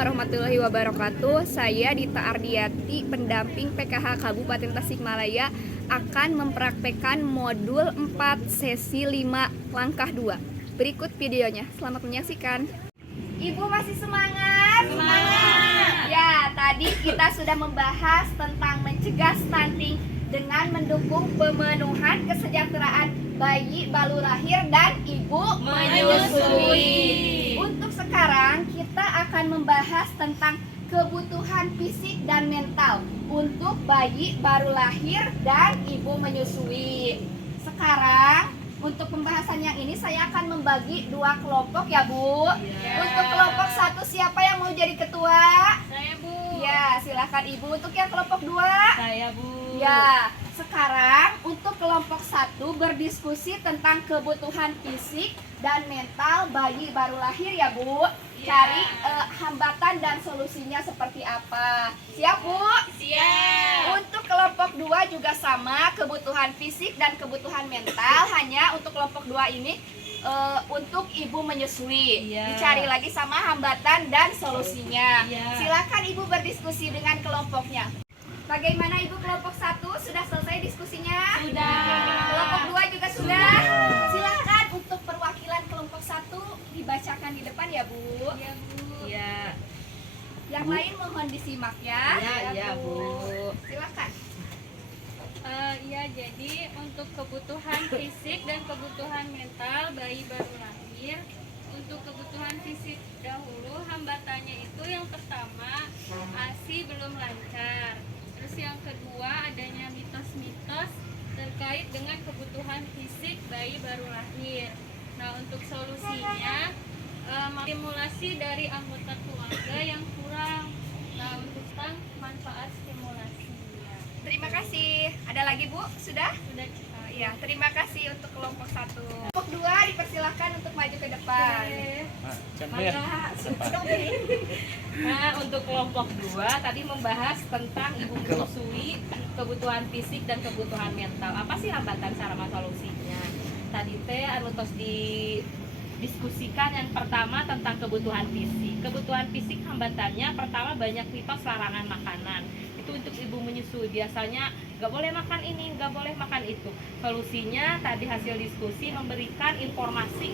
warahmatullahi wabarakatuh. Saya Dita Ardiati, pendamping PKH Kabupaten Tasikmalaya, akan mempraktekkan modul 4 sesi 5 langkah 2. Berikut videonya, selamat menyaksikan. Ibu masih semangat? Semangat! Ya, tadi kita sudah membahas tentang mencegah stunting dengan mendukung pemenuhan kesejahteraan bayi baru lahir dan ibu menyusui. Untuk sekarang kita akan membahas tentang kebutuhan fisik dan mental untuk bayi baru lahir dan ibu menyusui. Sekarang untuk pembahasan yang ini saya akan membagi 2 kelompok ya Bu. Untuk kelompok 1 siapa yang mau jadi ketua? Saya, Bu. Ya, silakan Ibu. Untuk yang kelompok 2? Saya, Bu. Ya, sekarang untuk kelompok 1 berdiskusi tentang kebutuhan fisik dan mental bayi baru lahir ya Bu. Cari hambatan dan solusinya seperti apa. Siap Bu? Siap. Untuk kelompok 2 juga sama, kebutuhan fisik dan kebutuhan mental. Hanya untuk kelompok 2 ini untuk ibu menyusui. Iya. Dicari lagi sama hambatan dan solusinya. Iya. Silakan ibu berdiskusi dengan kelompoknya. Bagaimana ibu kelompok 1 sudah selesai diskusinya? Sudah. Kelompok 2 juga sudah? Silakan untuk perwakilan kelompok 1 dibacakan di depan ya Bu. Iya, Bu. Iya. Yang lain mohon disimak ya. Iya, Bu. Silakan. Iya, jadi untuk kebutuhan fisik dan kebutuhan mental bayi baru lahir. Untuk kebutuhan fisik dahulu, hambatannya itu yang pertama ASI belum lancar. Terus yang kedua adanya mitos-mitos terkait dengan kebutuhan fisik bayi baru lahir. Nah, untuk solusinya stimulasi dari anggota keluarga yang kurang. Nah, untuk manfaat stimulasi. Terima kasih. Ada lagi Bu? Sudah? Sudah. Ya, terima kasih untuk kelompok 1. Kelompok 2 dipersilakan untuk maju ke depan. Nah, untuk kelompok 2 tadi membahas tentang ibu menyusui, kebutuhan fisik dan kebutuhan mental. Apa sih hambatan cara solusinya? Tadi teh tos didiskusikan yang pertama tentang kebutuhan fisik. Kebutuhan fisik hambatannya pertama banyak mitos larangan makanan. Itu untuk ibu menyusui biasanya nggak boleh makan ini, nggak boleh makan itu. Solusinya tadi hasil diskusi memberikan informasi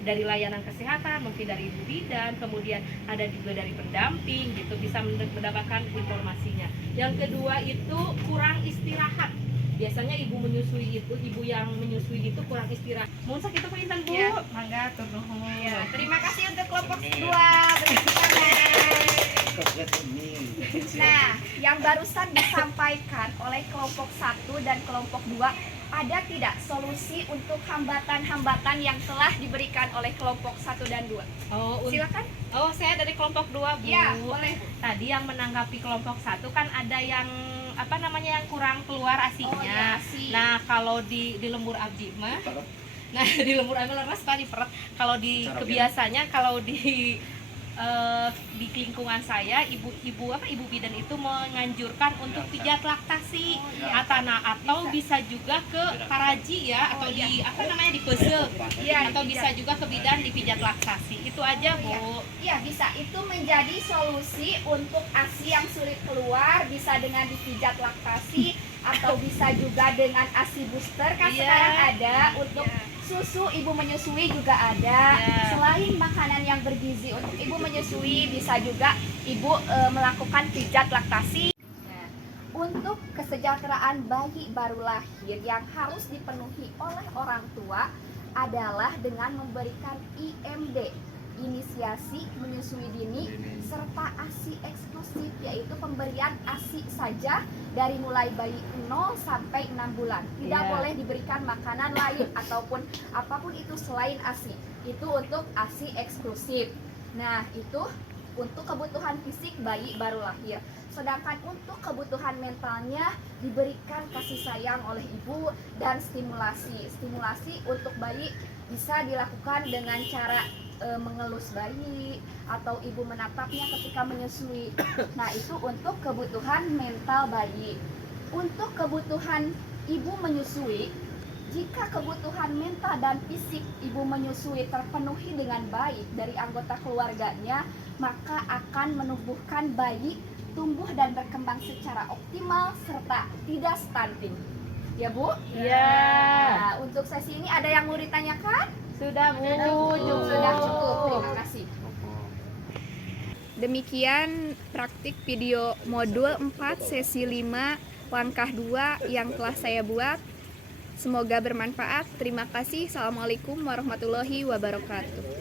dari layanan kesehatan, mungkin dari ibu bidan, kemudian ada juga dari pendamping gitu, bisa mendapatkan informasinya. Yang kedua itu kurang istirahat. Biasanya ibu yang menyusui itu kurang istirahat. Mohon sakit pengintan Bu. Ya. Mangga tur nuhun. Ya, terima kasih untuk kelompok 2. Nah, yang barusan disampaikan oleh kelompok 1 dan kelompok 2, ada tidak solusi untuk hambatan-hambatan yang telah diberikan oleh kelompok 1 dan 2? Silakan. Saya dari kelompok 2, Bu. Ya, boleh. Tadi yang menanggapi kelompok 1 kan ada yang yang kurang keluar asinya. Oh, ya, asi. Nah, kalau di lembur abdi mah di lembur abdi leres tadi perut. Kalau di kebiasanya kalau di lingkungan saya ibu bidan itu menganjurkan untuk pijat laktasi atau bisa juga ke paraji ya, atau di di puzzle atau bisa juga ke bidan dipijat laktasi. Itu aja Bu. Iya, bisa. Itu menjadi solusi untuk ASI yang sulit keluar, bisa dengan dipijat laktasi atau bisa juga dengan ASI booster kan sekarang ada untuk susu ibu menyusui juga ada. Selain makanan yang bergizi untuk ibu menyusui, bisa juga ibu melakukan pijat laktasi. Untuk kesejahteraan bayi baru lahir yang harus dipenuhi oleh orang tua adalah dengan memberikan IMD, inisiasi menyusui dini, serta ASI eksklusif, yaitu pemberian ASI saja dari mulai bayi 0 sampai 6 bulan. Tidak boleh diberikan makanan lain ataupun apapun itu selain ASI. Itu untuk ASI eksklusif. Nah, itu untuk kebutuhan fisik bayi baru lahir. Sedangkan untuk kebutuhan mentalnya diberikan kasih sayang oleh ibu dan stimulasi. Stimulasi untuk bayi bisa dilakukan dengan cara mengelus bayi atau ibu menatapnya ketika menyusui. Nah, itu untuk kebutuhan mental bayi. Untuk kebutuhan ibu menyusui Jika kebutuhan mental dan fisik ibu menyusui terpenuhi dengan baik dari anggota keluarganya, maka akan menumbuhkan bayi tumbuh dan berkembang secara optimal serta tidak stunting. Ya Bu? Iya. Nah, untuk sesi ini ada yang mau ditanyakan? Sudah Bu, Sudah cukup. Terima kasih. Demikian praktik video modul 4 sesi 5 langkah 2 yang telah saya buat. Semoga bermanfaat. Terima kasih. Assalamualaikum warahmatullahi wabarakatuh.